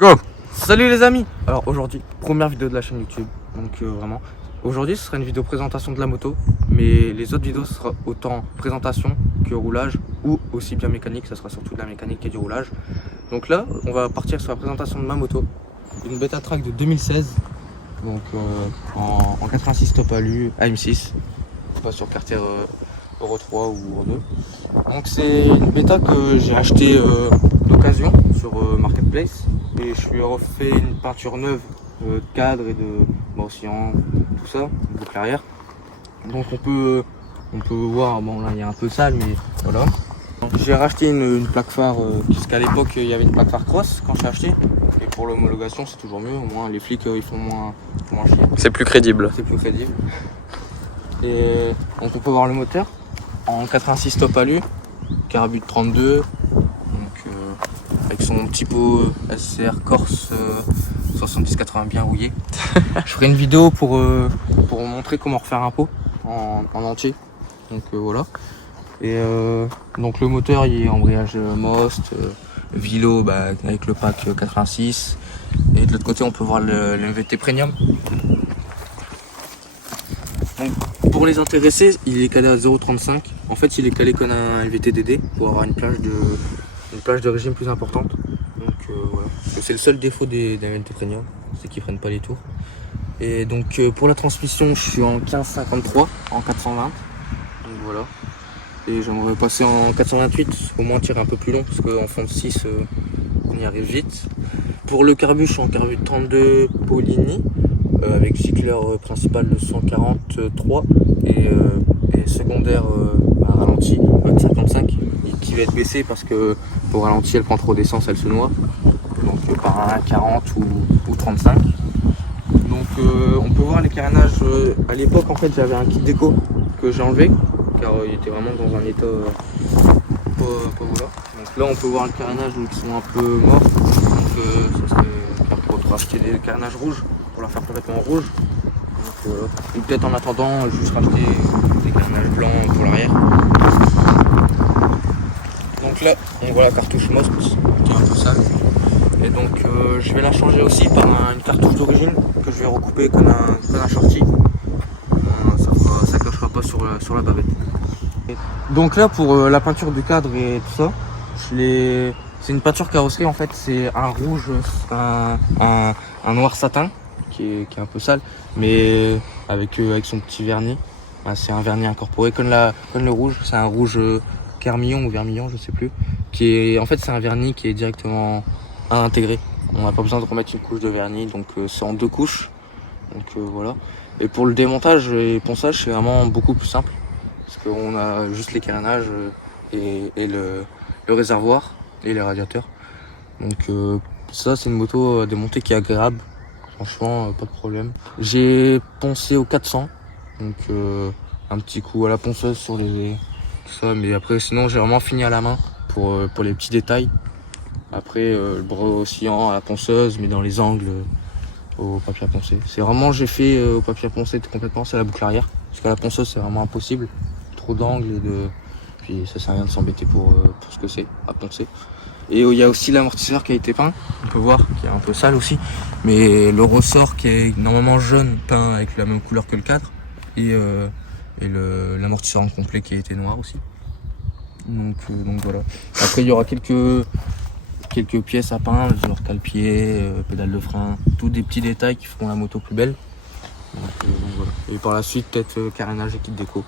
Go! Salut les amis! Alors aujourd'hui, première vidéo de la chaîne YouTube. Donc vraiment, aujourd'hui ce sera une vidéo présentation de la moto. Mais les autres vidéos ce sera autant présentation que roulage ou aussi bien mécanique. Ça sera surtout de la mécanique et du roulage. Donc là, on va partir sur la présentation de ma moto. Une Beta Track de 2016. Donc en 86 top alu, AM6. Pas sur carte Euro 3 ou Euro 2. Donc c'est une bêta que j'ai acheté d'occasion sur Marketplace. Et je lui ai refait une peinture neuve de cadre et de oscillant, tout ça, boucle arrière. Donc on peut voir, bon là il y a un peu sale, mais voilà. J'ai racheté une plaque phare, puisqu'à l'époque il y avait une plaque phare cross quand j'ai acheté. Et pour l'homologation c'est toujours mieux, au moins les flics ils font moins chier. C'est plus crédible. C'est plus crédible. Et donc on peut voir le moteur en 86 top alu, carbu de 32. Avec son petit pot SCR Corse 70-80 bien rouillé. Je ferai une vidéo pour montrer comment refaire un pot en entier. Donc voilà. Et donc le moteur il est embrayage Most, Vilo avec le pack 86. Et de l'autre côté on peut voir le MVT Premium. Donc, pour les intéressés, il est calé à 0,35. En fait il est calé comme un LVT DD pour avoir une plage de régime plus importante. Donc voilà, c'est le seul défaut des MVT Premium, c'est qu'ils prennent pas les tours. Et donc pour la transmission, je suis en 1553 en 420. Donc voilà. Et j'aimerais passer en 428, au moins tirer un peu plus long parce qu'en fond de 6 on y arrive vite. Pour le carbu, je suis en carbu de 32 Polini avec cycleur principal de 143 et secondaire ralenti 25 qui va être baissé parce que au ralenti elle prend trop d'essence, elle se noie, donc par un 40 ou 35. Donc on peut voir les carénages. À l'époque en fait j'avais un kit déco que j'ai enlevé car il était vraiment dans un état pas voilà. Donc là on peut voir le carénage qui sont un peu morts, donc ça serait pour racheter des carénages rouges pour la faire complètement rouge. Donc, voilà. Ou peut-être en attendant juste racheter des carénages blancs pour l'arrière. Donc là, on voit la cartouche Most qui est un peu sale. Et donc je vais la changer aussi par une cartouche d'origine que je vais recouper comme un shorty. Ça cachera pas sur la bavette. Donc là pour la peinture du cadre et tout ça, c'est une peinture carrosserie en fait, c'est un rouge, un noir satin qui est un peu sale, mais avec son petit vernis. C'est un vernis incorporé comme le rouge, c'est un rouge Carmillon ou Vermillon, je sais plus, en fait c'est un vernis qui est directement intégré. On n'a pas besoin de remettre une couche de vernis, donc c'est en 2 couches. Donc voilà. Et pour le démontage et ponçage, c'est vraiment beaucoup plus simple parce qu'on a juste les carénages et le réservoir et les radiateurs. Donc ça c'est une moto à démonter qui est agréable. Franchement, pas de problème. J'ai poncé au 400, donc un petit coup à la ponceuse sur ça, mais après sinon j'ai vraiment fini à la main pour les petits détails. Après le bras oscillant à la ponceuse, mais dans les angles au papier à poncer. C'est vraiment j'ai fait au papier à poncer complètement, c'est la boucle arrière, parce qu'à la ponceuse c'est vraiment impossible. Trop d'angles puis ça sert à rien de s'embêter pour ce que c'est à poncer. Et il y a aussi l'amortisseur qui a été peint, on peut voir qui est un peu sale aussi, mais le ressort qui est normalement jaune peint avec la même couleur que le cadre et l'amortisseur en complet qui a été noir aussi. Donc voilà. Après il y aura quelques pièces à peindre, genre cale-pied, pédale de frein, tous des petits détails qui feront la moto plus belle. Donc voilà. Et par la suite peut-être carénage et kit déco.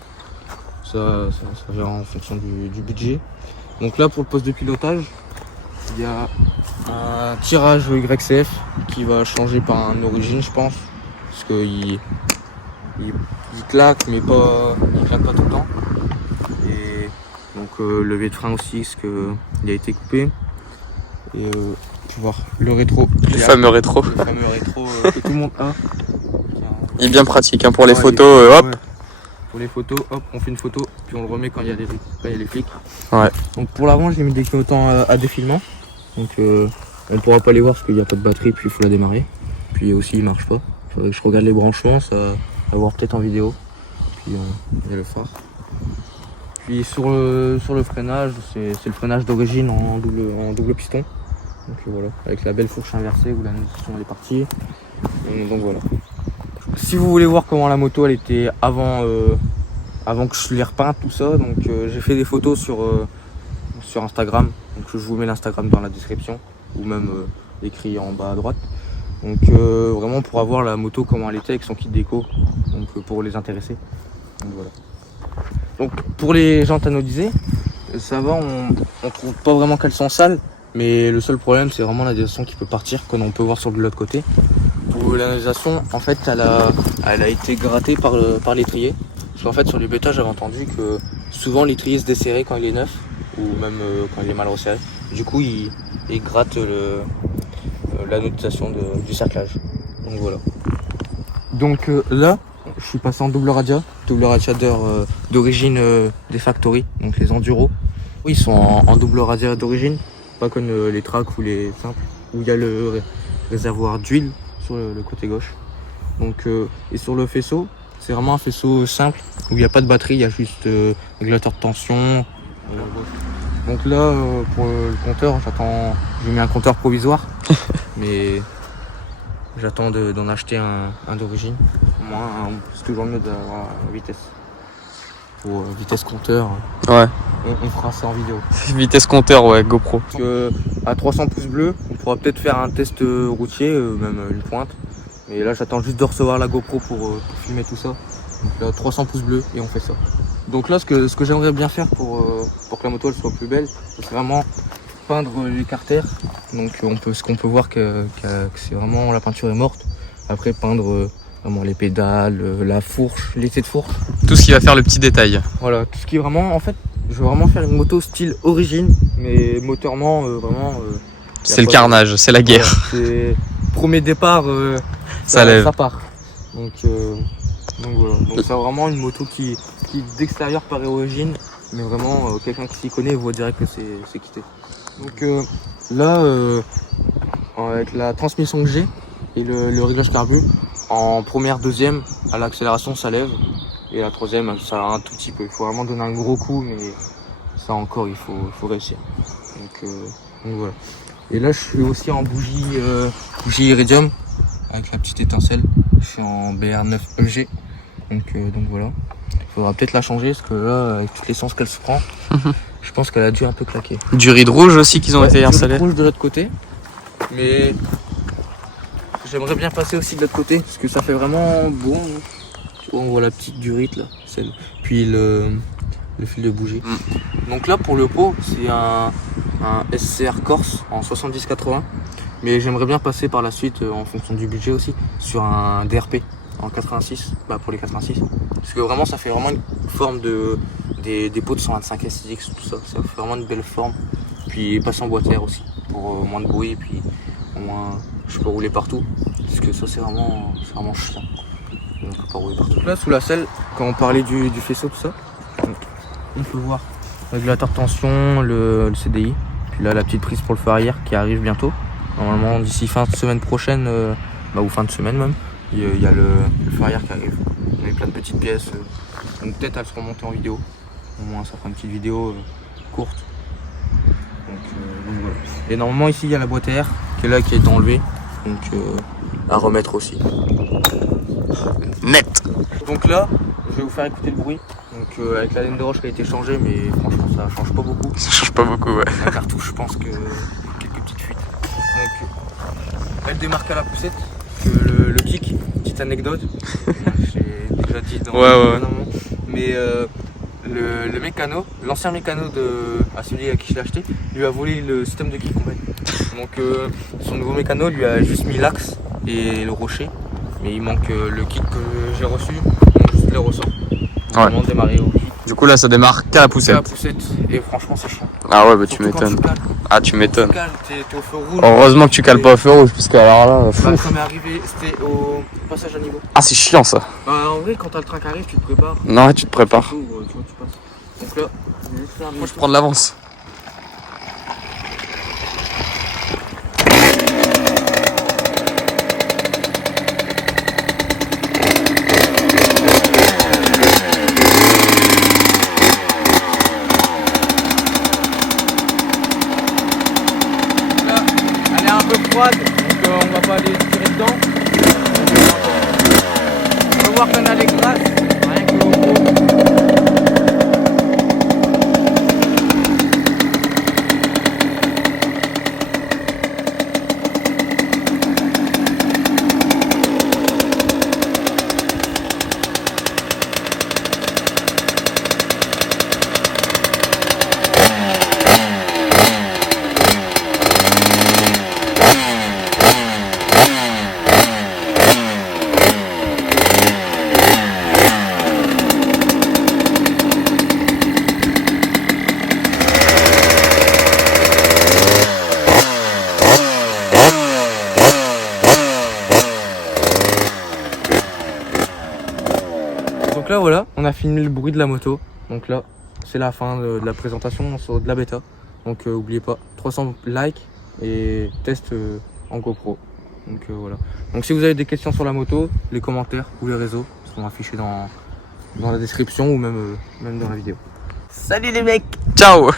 Ça verra en fonction du budget. Donc là pour le poste de pilotage, il y a un tirage YCF qui va changer par un origine je pense, parce qu'il claque mais il claque pas tout le temps. Et donc levier de frein aussi parce qu'il a été coupé. Et tu vois le rétro. Le fameux rétro. Le fameux rétro que tout le monde a. Il est bien pratique pour les photos, hop. Ouais. Pour les photos, hop, on fait une photo, puis on le remet quand il y a les flics. Ouais. Donc pour l'avant, j'ai mis des clignotants à défilement. Donc on pourra pas les voir parce qu'il n'y a pas de batterie, puis il faut la démarrer. Puis aussi il marche pas. Faudrait que je regarde les branchements, ça va voir peut-être en vidéo. Puis il y a le phare. Puis sur le freinage, c'est le freinage d'origine en double piston. Donc voilà, avec la belle fourche inversée où la notation elle est partie. Donc voilà. Si vous voulez voir comment la moto elle était avant que je l'ai repeinte tout ça, donc j'ai fait des photos sur Instagram. Donc je vous mets l'Instagram dans la description ou même écrit en bas à droite. Donc vraiment pour avoir la moto comment elle était avec son kit déco, donc pour les intéresser. Donc voilà. Donc pour les jantes anodisées, ça va, on trouve pas vraiment qu'elles sont sales, mais le seul problème c'est vraiment l'anodisation qui peut partir, comme on peut voir sur l'autre côté. Pour l'anodisation, en fait elle a été grattée par l'étrier. Parce qu'en fait sur les bêtas j'avais entendu que souvent l'étrier se desserrait quand il est neuf, ou même quand il est mal resserré. Du coup il gratte l'anodisation du cerclage. Donc voilà. Donc là, je suis passé en double radiateur d'origine des factories, donc les Enduro. Ils sont en double radiateur d'origine, pas comme les tracks ou les simples, où il y a le réservoir d'huile sur le côté gauche. Donc, et sur le faisceau, c'est vraiment un faisceau simple, où il n'y a pas de batterie, il y a juste régulateur de tension. Donc là, pour le compteur, j'ai mis un compteur provisoire, mais j'attends d'en acheter un d'origine. Moi, c'est toujours mieux d'avoir la vitesse. Pour vitesse compteur, Ouais. on fera ça en vidéo. Vitesse compteur, ouais, GoPro. Parce que à 300 pouces bleus, on pourra peut-être faire un test routier, même une pointe. Mais là, j'attends juste de recevoir la GoPro pour filmer tout ça. Donc là, 300 pouces bleus et on fait ça. Donc là, ce que j'aimerais bien faire pour que la moto elle soit plus belle, c'est vraiment peindre les carters. Donc ce qu'on peut voir que c'est vraiment, la peinture est morte. Après peindre vraiment les pédales, la fourche, l'essai de fourche. Tout ce qui va faire le petit détail. Voilà, tout ce qui est vraiment, en fait, je veux vraiment faire une moto style origine, mais moteurement vraiment. C'est le carnage, c'est la guerre. Voilà, c'est premier départ, ça lève. Ça part. Donc voilà, donc c'est vraiment une moto qui d'extérieur paraît origine, mais vraiment quelqu'un qui s'y connaît voit direct que c'est quitté. Donc là, avec la transmission que j'ai et le réglage carbu, en première, deuxième, à l'accélération ça lève, et la troisième ça a un tout petit peu. Il faut vraiment donner un gros coup, mais ça encore il faut réussir. Donc voilà. Et là je suis aussi en bougie iridium avec la petite étincelle. Je suis en BR9EG. Donc voilà. Il faudra peut-être la changer parce que là, avec toute l'essence qu'elle se prend, je pense qu'elle a dû un peu claquer. Du ride rouge aussi qu'ils ont été installés. Du rouge de l'autre côté. Mais j'aimerais bien passer aussi de l'autre côté parce que ça fait vraiment bon. Tu vois, on voit la petite durite là. Puis le fil de bougie. Donc là pour le pot, c'est un SCR Corse en 70-80. Mais j'aimerais bien passer par la suite, en fonction du budget aussi, sur un DRP en 86, pour les 86. Parce que vraiment ça fait vraiment une forme des pots de 125 SX, tout ça. Ça fait vraiment une belle forme. Puis passer en boîtière aussi, pour moins de bruit, puis au moins je peux rouler partout. Parce que ça c'est vraiment chiant. On peut pas rouler partout. Là sous la selle, quand on parlait du faisceau, tout ça, on peut voir le régulateur de tension, le CDI. Puis là la petite prise pour le feu arrière qui arrive bientôt. Normalement d'ici fin de semaine prochaine, ou fin de semaine même, il y a le feu arrière qui arrive. On a plein de petites pièces, donc peut-être elles seront montées en vidéo. Au moins ça fera une petite vidéo courte. Donc voilà. Et normalement ici il y a la boîte à air qui est là, qui est enlevée. Donc à remettre aussi. Net. Donc là, je vais vous faire écouter le bruit. Donc avec la laine de roche qui a été changée, mais franchement ça change pas beaucoup. Ça change pas beaucoup, ouais. La cartouche, je pense que quelques petites fuites. Donc elle démarque à la poussette. Le kick, petite anecdote. J'ai déjà dit dans ouais. Mais le mécano, l'ancien mécano à celui à qui je l'ai acheté, lui a volé le système de kick complet. Donc son nouveau mécano lui a juste mis l'axe et le rocher. Mais il manque le kit que j'ai reçu, il manque juste les ressorts. Vraiment démarrer au kick. Du coup là ça démarre qu'à la poussette. Et franchement c'est chiant. Ah ouais, bah tu Surtout m'étonnes. quand Tu m'étonnes. tu cales, t'es au feu rouge. Heureusement que tu cales pas au feu rouge, parce que alors là. Ça m'est arrivé, c'était au passage à niveau. Ah, c'est chiant ça. En vrai, quand t'as le train qui arrive, tu te prépares. Non, tu te prépares. Tu vois, tu passes. Donc là, Moi je prends de l'avance. on va pas aller tirer dedans. On peut voir qu'on a les grasses, rien que au gros. Donc là voilà, on a filmé le bruit de la moto. Donc là, c'est la fin de la présentation de la bêta. Donc n'oubliez pas, 300 likes et test en GoPro. Donc voilà. Donc si vous avez des questions sur la moto, les commentaires ou les réseaux seront affichés dans la description ou même dans la vidéo. Salut les mecs. Ciao.